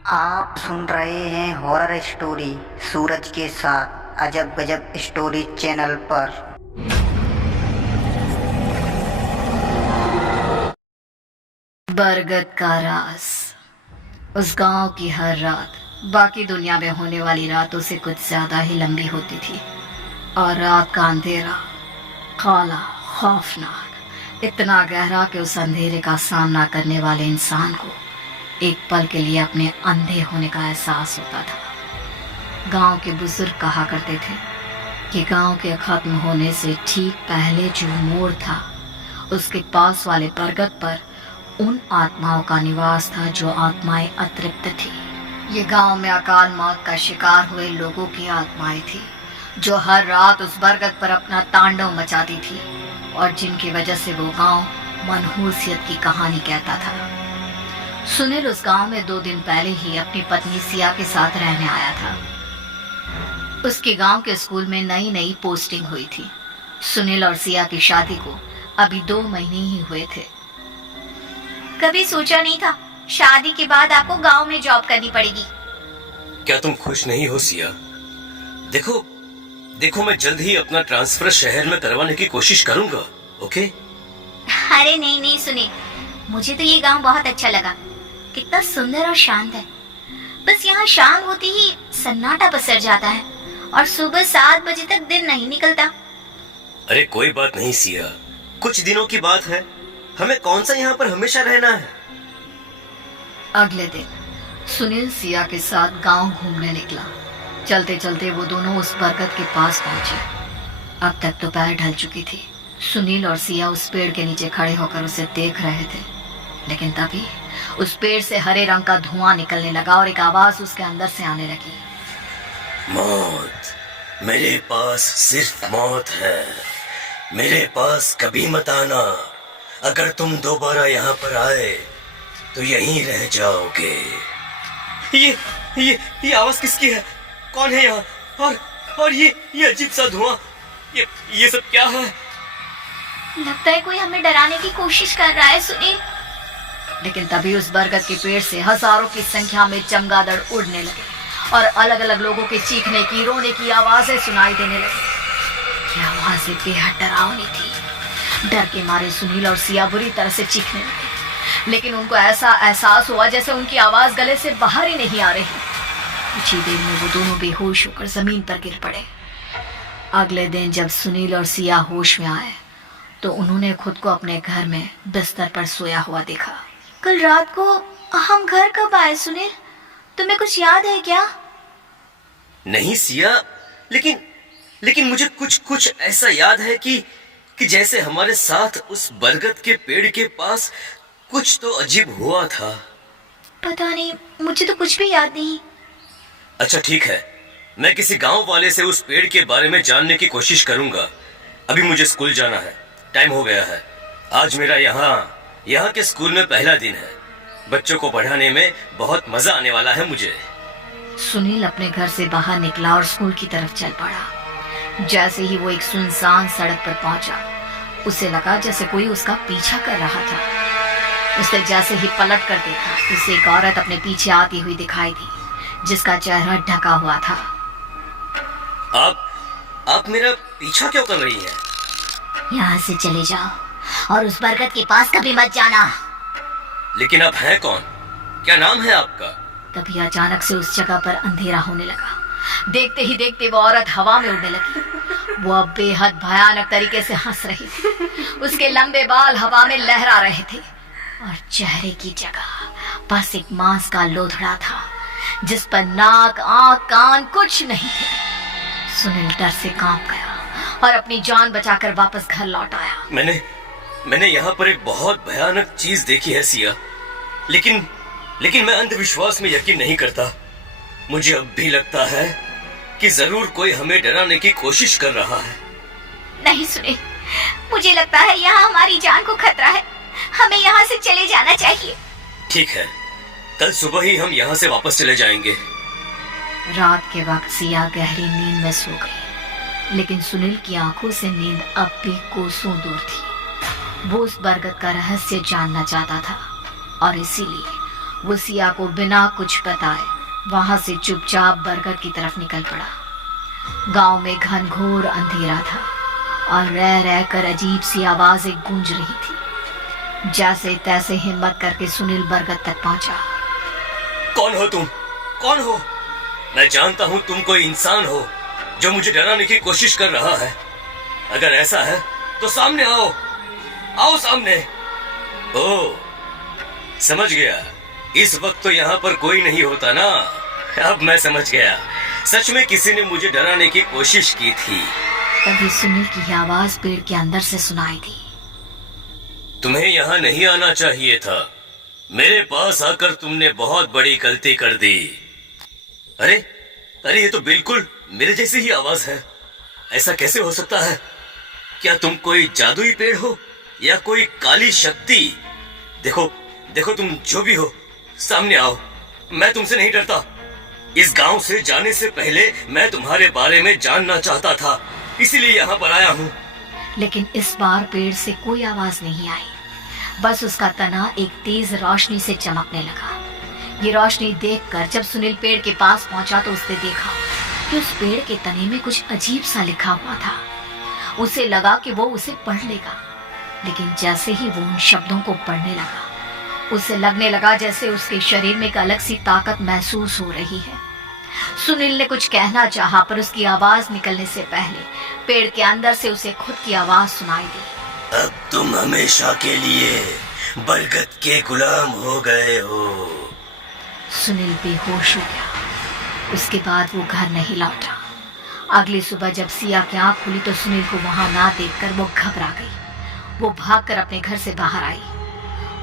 आप सुन रहे हैं हॉरर स्टोरी सूरज के साथ अजब गजब स्टोरी चैनल पर। बरगद का राज। उस गांव की हर रात बाकी दुनिया में होने वाली रातों से कुछ ज्यादा ही लंबी होती थी और रात का अंधेरा काला खौफनाक इतना गहरा कि उस अंधेरे का सामना करने वाले इंसान को एक पल के लिए अपने अंधे होने का एहसास होता था। गांव के बुजुर्ग कहा करते थे कि गांव के खत्म होने से ठीक पहले जो मोड़ था उसके पास वाले बरगद पर उन आत्माओं का निवास था जो आत्माएं अतृप्त थी। ये गांव में अकाल मौत का शिकार हुए लोगों की आत्माएं थी जो हर रात उस बरगद पर अपना तांडव मचाती थी और जिनकी वजह से वो गांव मनहूसियत की कहानी कहता था। सुनील उस गांव में 2 दिन पहले ही अपनी पत्नी सिया के साथ रहने आया था। उसके गांव के स्कूल में नई नई पोस्टिंग हुई थी। सुनील और सिया की शादी को अभी 2 महीने ही हुए थे। कभी सोचा नहीं था शादी के बाद आपको गांव में जॉब करनी पड़ेगी। क्या तुम खुश नहीं हो सिया? देखो देखो, मैं जल्द ही अपना ट्रांसफर शहर में करवाने की कोशिश करूंगा। ओके? अरे नहीं नहीं सुने, मुझे तो ये गांव बहुत अच्छा लगा। कितना सुंदर और शांत है। बस यहाँ शाम होती ही सन्नाटा पसर जाता है और सुबह 7 बजे तक दिन नहीं निकलता। अरे कोई बात नहीं सिया, कुछ दिनों की बात है। हमें कौन सा यहाँ पर हमेशा रहना है। अगले दिन सुनील सिया के साथ गांव घूमने निकला। चलते चलते वो दोनों उस बरगद के पास पहुंचे। अब तक दोपहर ढल चुकी थी। सुनील और सिया उस पेड़ के नीचे खड़े होकर उसे देख रहे थे, लेकिन तभी उस पेड़ से हरे रंग का धुआं निकलने लगा और एक आवाज उसके अंदर से आने लगी। मौत, मेरे पास सिर्फ मौत है। मेरे पास कभी मत आना। अगर तुम दोबारा यहाँ पर आए तो यहीं रह जाओगे। ये आवाज किसकी है? कौन है यहाँ? और ये अजीब सा धुआं, ये सब क्या है? लगता है कोई हमें डराने की कोशिश कर रहा है सुनील। लेकिन तभी उस बरगद के पेड़ से हजारों की संख्या में चमगादड़ उड़ने लगे और अलग अलग लोगों के चीखने की रोने की आवाजें सुनाई देने लगी। ये आवाजें बेहद डरावनी थी। डर के मारे सुनील और सिया बुरी तरह से चीखने लगे, लेकिन उनको ऐसा एहसास हुआ जैसे उनकी आवाज गले से बाहर ही नहीं आ रही। कुछ ही देर में वो दोनों बेहोश होकर जमीन पर गिर पड़े। अगले दिन जब सुनील और सिया होश में आए तो उन्होंने खुद को अपने घर में बिस्तर पर सोया हुआ देखा। कल रात को हम घर कब आए सुनील? तुम्हें कुछ याद है क्या? नहीं सिया, लेकिन मुझे कुछ ऐसा याद है कि जैसे हमारे साथ उस बरगद के पेड़ के पास कुछ तो अजीब हुआ था। पता नहीं, मुझे तो कुछ भी याद नहीं। अच्छा ठीक है, मैं किसी गांव वाले से उस पेड़ के बारे में जानने की कोशिश करूंगा। अभी मुझे स्कूल जाना है, टाइम हो गया है। आज मेरा यहाँ के स्कूल में पहला दिन है। बच्चों को पढ़ाने में बहुत मजा आने वाला है मुझे। सुनील अपने घर से बाहर निकला और स्कूल की तरफ चल पड़ा। जैसे ही वो एक सुनसान सड़क पर पहुंचा, उसे लगा जैसे कोई उसका पीछा कर रहा था। उसने जैसे ही पलट कर देखा, उसे एक औरत अपने पीछे आती हुई दिखाई दी जिसका चेहरा ढका हुआ था। आप मेरा पीछा क्यों कर रही हैं? यहाँ से चले जाओ और उस बरगद के पास कभी मत जाना। लेकिन आप हैं कौन? क्या नाम है आपका? तभी अचानक से उस जगह पर अंधेरा होने लगा। देखते ही देखते वो औरत हवा में उड़ने लगी। वो अब बेहद भयानक तरीके से हंस रही थी। उसके लंबे बाल हवा में लहरा रहे थे और चेहरे की जगह बस एक मांस का लोथड़ा था जिस पर नाक, आंख, कान कुछ नहीं थे। सुनील डर से कांप गया और अपनी जान बचाकर वापस घर लौट आया। मैंने यहाँ पर एक बहुत भयानक चीज देखी है सिया, लेकिन मैं अंधविश्वास में यकीन नहीं करता। मुझे अब भी लगता है कि जरूर कोई हमें डराने की कोशिश कर रहा है। नहीं सुनील, मुझे लगता है यहाँ हमारी जान को खतरा है। हमें यहाँ से चले जाना चाहिए। ठीक है, कल सुबह ही हम यहाँ से वापस चले जाएंगे। रात के वक्त सिया गहरी नींद में सो गई, लेकिन सुनील की आंखों से नींद अब भी कोसों दूर थी। वो उस बरगद का रहस्य जानना चाहता था और इसीलिए वो सिया को बिना कुछ बताए वहां से चुपचाप बरगद की तरफ निकल पड़ा। गांव में घनघोर अंधेरा था और रह रह कर अजीब सी आवाजें गूंज रही थी। जैसे तैसे हिम्मत करके सुनील बरगद तक पहुंचा। कौन हो तुम? कौन हो? मैं जानता हूं तुम कोई इंसान हो जो मुझे डराने की कोशिश कर रहा है। अगर ऐसा है तो सामने आओ, आओ सामने। ओ, समझ गया। इस वक्त तो यहाँ पर कोई नहीं होता ना। अब मैं समझ गया, सच में किसी ने मुझे डराने की कोशिश की थी। तभी सुनील की आवाज पेड़ के अंदर से सुनाई दी। तुम्हें यहाँ नहीं आना चाहिए था। मेरे पास आकर तुमने बहुत बड़ी गलती कर दी। अरे अरे, ये तो बिल्कुल मेरे जैसी ही आवाज है। ऐसा कैसे हो सकता है? क्या तुम कोई जादुई पेड़ हो या कोई काली शक्ति? देखो देखो, तुम जो भी हो सामने आओ। मैं तुमसे नहीं डरता। इस गांव से जाने से पहले मैं तुम्हारे बारे में जानना चाहता था, इसीलिए यहाँ पर आया हूँ। लेकिन इस बार पेड़ से कोई आवाज नहीं आई। बस उसका तना एक तेज रोशनी से चमकने लगा। ये रोशनी देखकर जब सुनील पेड़ के पास पहुंचा तो उसने देखा कि उस पेड़ के तने में कुछ अजीब सा लिखा हुआ था। उसे लगा कि वो उसे पढ़ लेगा, लेकिन जैसे ही वो उन शब्दों को पढ़ने लगा, उसे लगने लगा जैसे उसके शरीर में एक अलग सी ताकत महसूस हो रही है। सुनील ने कुछ कहना चाहा, पर उसकी आवाज निकलने से पहले पेड़ के अंदर से उसे खुद की आवाज सुनाई दी। अब तुम हमेशा के लिए बरगद के गुलाम हो गए हो। सुनील बेहोश हो गया। उसके बाद वो घर नहीं लौटा। अगली सुबह जब सिया की आंख खुली तो सुनील को वहां ना देखकर वो घबरा गई। वो भागकर अपने घर से बाहर आई।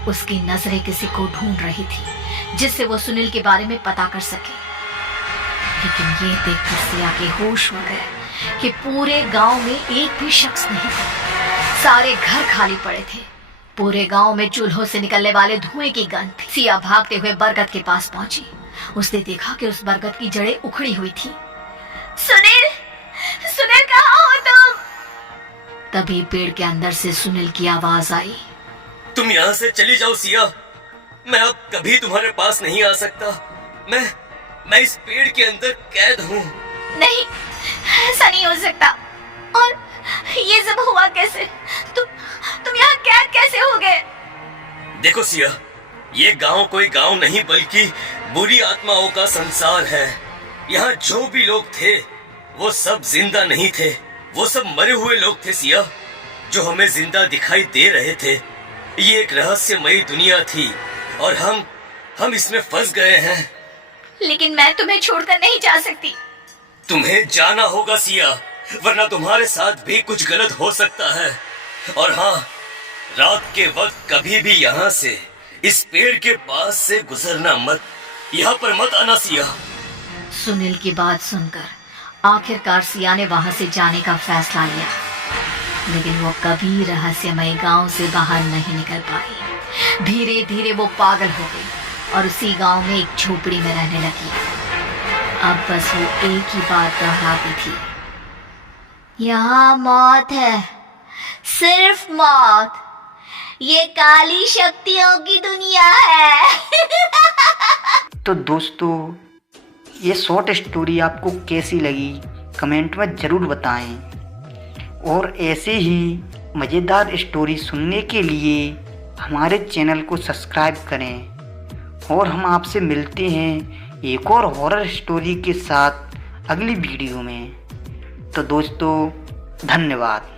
उसकी नजरें किसी को ढूंढ रही थी जिससे वो सुनील के बारे में पता कर सके। लेकिन ये देखकर सिया के होश हो गए कि पूरे गांव में एक भी शख्स नहीं था। सारे घर खाली पड़े थे। पूरे गांव में चूल्हों से निकलने वाले धुएं की गंध थी। सिया भागते हुए बरगद के पास पहुंची। उसने देखा कि उस बरगद की जड़ें उखड़ी हुई थी। सुनील, सुनील कहाँ हो तुम? तभी पेड़ के अंदर से सुनील की आवाज आई। तुम यहाँ से चली जाओ सिया। मैं अब कभी तुम्हारे पास नहीं आ सकता। मैं इस पेड़ के अंदर कैद हूँ। नहीं, ऐसा नहीं हो सकता। और ये सब हुआ कैसे? तुम यहाँ कैद कैसे हो गए? देखो सिया, ये गांव कोई गांव नहीं बल्कि बुरी आत्माओं का संसार है। यहाँ जो भी लोग थे वो सब जिंदा नहीं थे, वो सब मरे हुए लोग थे सिया, जो हमें जिंदा दिखाई दे रहे थे। ये एक रहस्यमयी दुनिया थी और हम इसमें फंस गए हैं। लेकिन मैं तुम्हें छोड़कर नहीं जा सकती। तुम्हें जाना होगा सिया, वरना तुम्हारे साथ भी कुछ गलत हो सकता है। और हाँ, रात के वक्त कभी भी यहाँ से, इस पेड़ के पास से गुजरना मत। यहाँ पर मत आना सिया। सुनील की बात सुनकर आखिरकार सिया ने वहां से जाने का फैसला लिया। लेकिन वो कभी रहस्यमय गांव से बाहर नहीं निकल पाई। धीरे धीरे वो पागल हो गई और उसी गांव में एक झोपड़ी में रहने लगी। अब बस वो एक ही बात दोहराती थी, यहाँ मौत है, सिर्फ मौत। ये काली शक्तियों की दुनिया है। तो दोस्तों, ये शॉर्ट स्टोरी आपको कैसी लगी कमेंट में ज़रूर बताएं। और ऐसे ही मज़ेदार स्टोरी सुनने के लिए हमारे चैनल को सब्सक्राइब करें। और हम आपसे मिलते हैं एक और हॉरर स्टोरी के साथ अगली वीडियो में। तो दोस्तों, धन्यवाद।